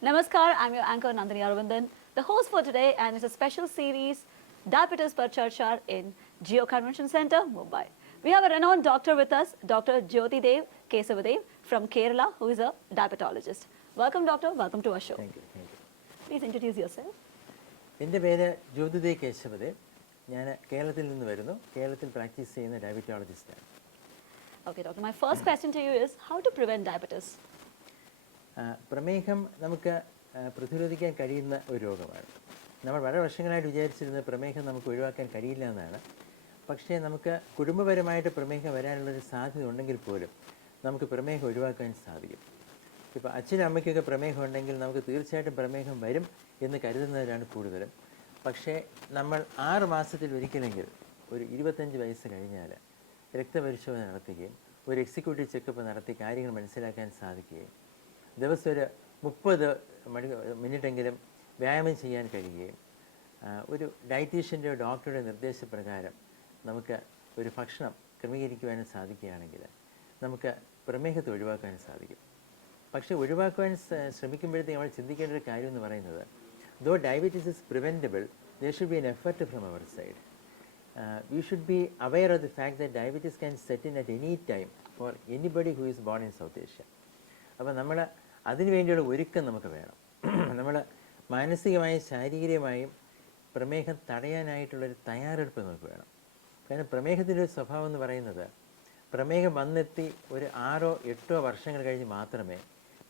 Namaskar, I'm your anchor Nandini Aravindan, the host for today, and it's a special series, Diabetes Per Charchar in Geo Convention Center, Mumbai. We have a renowned doctor with us, Dr. Jyoti Dev Kesavadev from Kerala, who is a diabetologist. Welcome, doctor. Welcome to our show. Thank you. Please introduce yourself. എൻ്റെ പേര് ജ്യോതിദേവ് കേശവദേവ്. ഞാൻ കേരളത്തിൽ നിന്ന് വരുന്നു. കേരളത്തിൽ practice ചെയ്യുന്ന ഡയബറ്റോളജിസ്റ്റാണ്. Okay, doctor. My first question to you is how to prevent diabetes? പ്രമേഹം നമുക്ക് പ്രതിരോധിക്കാൻ കഴിയുന്ന ഒരു രോഗമാണ്. നമ്മൾ വളരെ വർഷങ്ങളായിട്ട് വിചാരിച്ചിരുന്നത് പ്രമേഹം നമുക്ക് ഒഴിവാക്കാൻ കഴിയില്ല എന്നാണ്. പക്ഷേ നമുക്ക് കുടുംബപരമായിട്ട് പ്രമേഹം വരാനുള്ളൊരു സാധ്യത ഉണ്ടെങ്കിൽ പോലും നമുക്ക് പ്രമേഹം ഒഴിവാക്കാൻ സാധിക്കും. ഇപ്പോൾ അച്ഛനും അമ്മയ്ക്കൊക്കെ പ്രമേഹം ഉണ്ടെങ്കിൽ നമുക്ക് തീർച്ചയായിട്ടും പ്രമേഹം വരും എന്ന് കരുതുന്നവരാണ് കൂടുതലും. പക്ഷേ നമ്മൾ 6 മാസത്തിൽ ഒരിക്കലെങ്കിലും ഒരു 25 വയസ്സ് കഴിഞ്ഞാൽ രക്തപരിശോധന നടത്തുകയും ഒരു എക്സിക്യൂട്ടീവ് ചെക്കപ്പ് നടത്തി കാര്യങ്ങൾ മനസ്സിലാക്കാൻ സാധിക്കുകയും ദിവസം ഒരു 30 മിനിറ്റെങ്കിലും വ്യായാമം ചെയ്യാൻ കഴിയുകയും ഒരു ഡയറ്റീഷ്യൻ്റെയോ ഡോക്ടറുടെ നിർദ്ദേശപ്രകാരം നമുക്ക് ഒരു ഭക്ഷണം ക്രമീകരിക്കുവാനും സാധിക്കുകയാണെങ്കിൽ നമുക്ക് പ്രമേഹത്തെ ഒഴിവാക്കാൻ സാധിക്കും. പക്ഷേ ഒഴിവാക്കുവാൻ ശ്രമിക്കുമ്പോഴത്തേക്ക് നമ്മൾ ചിന്തിക്കേണ്ട ഒരു കാര്യം എന്ന് പറയുന്നത് though diabetes is preventable there should be an effort from our side. We should be aware of the fact that diabetes can set in at any time for anybody who is born in South Asia. അപ്പോൾ നമ്മൾ അതിനുവേണ്ടിയുള്ള ഒരുക്കം നമുക്ക് വേണം. നമ്മൾ മാനസികമായും ശാരീരികമായും പ്രമേഹം തടയാനായിട്ടുള്ളൊരു തയ്യാറെടുപ്പ് നമുക്ക് വേണം. കാരണം പ്രമേഹത്തിൻ്റെ ഒരു സ്വഭാവം എന്ന് പറയുന്നത് പ്രമേഹം വന്നെത്തി ഒരു 6-8 വർഷങ്ങൾ കഴിഞ്ഞ് മാത്രമേ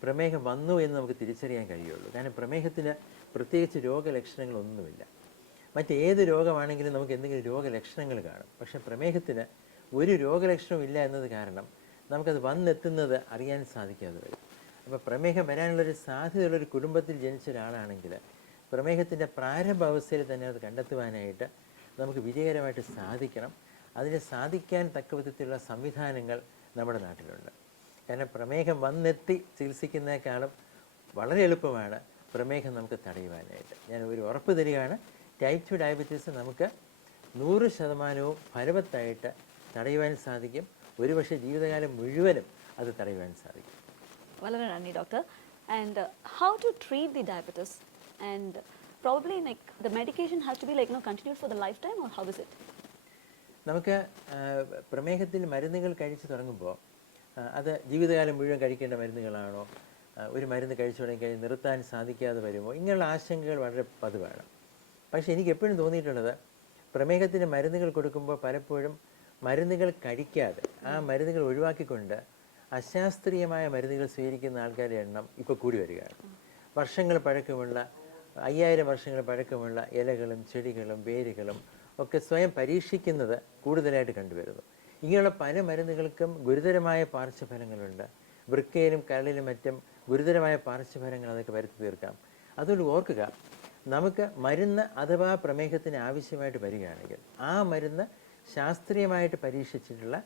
പ്രമേഹം വന്നു എന്ന് നമുക്ക് തിരിച്ചറിയാൻ കഴിയുള്ളൂ. കാരണം പ്രമേഹത്തിന് പ്രത്യേകിച്ച് രോഗലക്ഷണങ്ങളൊന്നുമില്ല. മറ്റേത് രോഗമാണെങ്കിലും നമുക്ക് എന്തെങ്കിലും രോഗലക്ഷണങ്ങൾ കാണും. പക്ഷേ പ്രമേഹത്തിന് ഒരു രോഗലക്ഷണവും ഇല്ല എന്നത് കാരണം നമുക്കത് വന്നെത്തുന്നത് അറിയാൻ സാധിക്കാതെ വരും. അപ്പോൾ പ്രമേഹം വരാനുള്ളൊരു സാധ്യതയുള്ളൊരു കുടുംബത്തിൽ ജനിച്ച ഒരാളാണെങ്കിൽ പ്രമേഹത്തിൻ്റെ പ്രാരംഭ അവസ്ഥയിൽ തന്നെ അത് കണ്ടെത്തുവാനായിട്ട് നമുക്ക് വിജയകരമായിട്ട് സാധിക്കണം. അതിന് സാധിക്കാൻ തക്ക വിധത്തിലുള്ള സംവിധാനങ്ങൾ നമ്മുടെ നാട്ടിലുണ്ട്. കാരണം പ്രമേഹം വന്നെത്തി ചികിത്സിക്കുന്നതിനേക്കാളും വളരെ എളുപ്പമാണ് പ്രമേഹം നമുക്ക് തടയുവാനായിട്ട്. ഞാൻ ഒരു ഉറപ്പ് തരികയാണ്, ടൈപ്പ് 2 ഡയബറ്റീസ് നമുക്ക് 100% ഫലവത്തായിട്ട് തടയുവാൻ സാധിക്കും. ഒരുപക്ഷെ ജീവിതകാലം മുഴുവനും അത് തടയുവാൻ സാധിക്കും. വളരെ നന്ദി, doctor. And how to treat the diabetes? And probably like the medication has to be like continued for the lifetime, or how is it? നമുക്ക് പ്രമേഹത്തിന് മരുന്നുകൾ കഴിച്ചു തുടങ്ങുമ്പോൾ അത് ജീവിതകാലം മുഴുവൻ കഴിക്കേണ്ട മരുന്നുകളാണോ, ഒരു മരുന്ന് കഴിച്ചു തുടങ്ങി നിർത്താൻ സാധിക്കാതെ വരുമോ, ഇങ്ങനെയുള്ള ആശങ്കകൾ വളരെ പതിവാണ്. പക്ഷേ എനിക്ക് എപ്പോഴും തോന്നിയിട്ടുള്ളത് പ്രമേഹത്തിന് മരുന്നുകൾ കൊടുക്കുമ്പോൾ പലപ്പോഴും മരുന്നുകൾ കഴിക്കാതെ ആ മരുന്നുകൾ ഒഴിവാക്കിക്കൊണ്ട് അശാസ്ത്രീയമായ മരുന്നുകൾ സ്വീകരിക്കുന്ന ആൾക്കാരുടെ എണ്ണം ഇപ്പോൾ കൂടി വരികയാണ്. വർഷങ്ങൾ പഴക്കമുള്ള 5000 വർഷങ്ങൾ പഴക്കമുള്ള ഇലകളും ചെടികളും വേരുകളും ഒക്കെ സ്വയം പരീക്ഷിക്കുന്നത് കൂടുതലായിട്ട് കണ്ടുവരുന്നു. ഇങ്ങനെയുള്ള പല മരുന്നുകൾക്കും ഗുരുതരമായ പാർശ്വഫലങ്ങളുണ്ട്. വൃക്കയിലും കരളിലും മറ്റും ഗുരുതരമായ പാർശ്വഫലങ്ങൾ അതൊക്കെ വരുത്തി തീർക്കാം. അതുകൊണ്ട് ഓർക്കുക, നമുക്ക് മരുന്ന് അഥവാ പ്രമേഹത്തിന് ആവശ്യമായിട്ട് വരികയാണെങ്കിൽ ആ മരുന്ന് ശാസ്ത്രീയമായിട്ട് പരീക്ഷിച്ചിട്ടുള്ള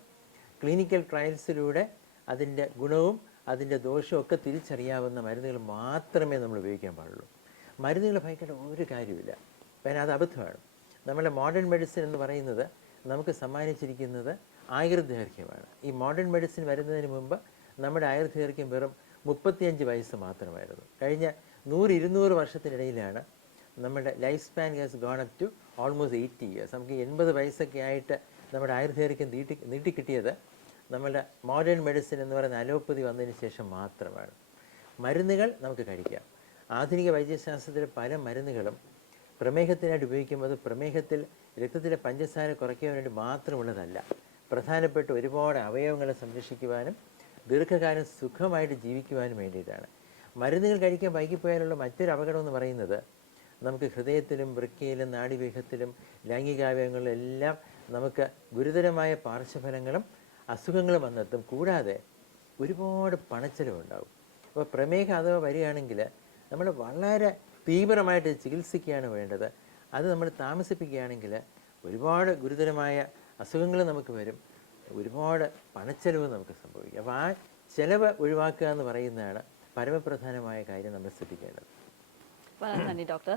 ക്ലിനിക്കൽ ട്രയൽസിലൂടെ അതിൻ്റെ ഗുണവും അതിൻ്റെ ദോഷവും ഒക്കെ തിരിച്ചറിയാവുന്ന മരുന്നുകൾ മാത്രമേ നമ്മൾ ഉപയോഗിക്കാൻ പാടുള്ളൂ. മരുന്നുകൾ ഭയക്കേണ്ട ഒരു കാര്യമില്ല. കാരണം അത് അബദ്ധമാണ്. നമ്മുടെ മോഡേൺ മെഡിസിൻ എന്ന് പറയുന്നത് നമുക്ക് സമ്മാനിച്ചിരിക്കുന്നത് ആയുർദൈർഘ്യമാണ്. ഈ മോഡേൺ മെഡിസിൻ വരുന്നതിന് മുമ്പ് നമ്മുടെ ആയുർദൈർഘ്യം വെറും 35 വയസ്സ് മാത്രമായിരുന്നു. കഴിഞ്ഞ 100-200 വർഷത്തിനിടയിലാണ് നമ്മുടെ life span has gone up to almost 80 years. നമുക്ക് 80 വയസ്സൊക്കെ ആയിട്ട് നമ്മുടെ ആയുർദൈർഘ്യം നീട്ടിക്കിട്ടിയത് നമ്മുടെ മോഡേൺ മെഡിസിൻ എന്ന് പറയുന്ന അലോപ്പതി വന്നതിന് ശേഷം മാത്രമാണ്. മരുന്നുകൾ നമുക്ക് കഴിക്കാം. ആധുനിക വൈദ്യശാസ്ത്രത്തിലെ പല മരുന്നുകളും പ്രമേഹത്തിനായിട്ട് ഉപയോഗിക്കുമ്പോൾ അത് പ്രമേഹത്തിൽ രക്തത്തിലെ പഞ്ചസാര കുറയ്ക്കാൻ വേണ്ടി മാത്രമുള്ളതല്ല. പ്രധാനപ്പെട്ട ഒരുപാട് അവയവങ്ങളെ സംരക്ഷിക്കുവാനും ദീർഘകാലം സുഖമായിട്ട് ജീവിക്കുവാനും വേണ്ടിയിട്ടാണ്. മരുന്നുകൾ കഴിക്കാൻ വൈകിപ്പോയാലുള്ള മറ്റൊരു അപകടം എന്ന് പറയുന്നത് നമുക്ക് ഹൃദയത്തിലും വൃക്കയിലും നാഡീവ്യൂഹത്തിലും ലൈംഗികാവയവങ്ങളിലും എല്ലാം നമുക്ക് ഗുരുതരമായ പാർശ്വഫലങ്ങളും അസുഖങ്ങളും വന്നെത്തും. കൂടാതെ ഒരുപാട് പണച്ചെലവുണ്ടാകും. അപ്പോൾ പ്രമേഹം അഥവാ വരികയാണെങ്കിൽ നമ്മൾ വളരെ തീവ്രമായിട്ട് ചികിത്സിക്കുകയാണ് വേണ്ടത്. അത് നമ്മൾ താമസിപ്പിക്കുകയാണെങ്കിൽ ഒരുപാട് ഗുരുതരമായ അസുഖങ്ങൾ നമുക്ക് വരും, ഒരുപാട് പണച്ചെലവ് നമുക്ക് സംഭവിക്കും. അപ്പോൾ ആ ചിലവ് ഒഴിവാക്കുക എന്ന് പറയുന്നതാണ് പരമപ്രധാനമായ കാര്യം നമ്മൾ ശ്രദ്ധിക്കേണ്ടത്. വളരെ നന്ദി doctor.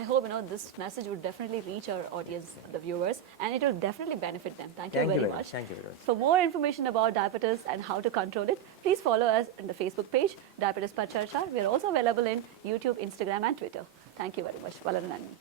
I hope this message would definitely reach our audience, the viewers, and it will definitely benefit them. Thank you very much. Thank you very much. For more information about diabetes and how to control it, please follow us on the Facebook page, Diabetes Per Charcha. We are also available in YouTube, Instagram, and Twitter. Thank you very much. വളരെ നന്ദി.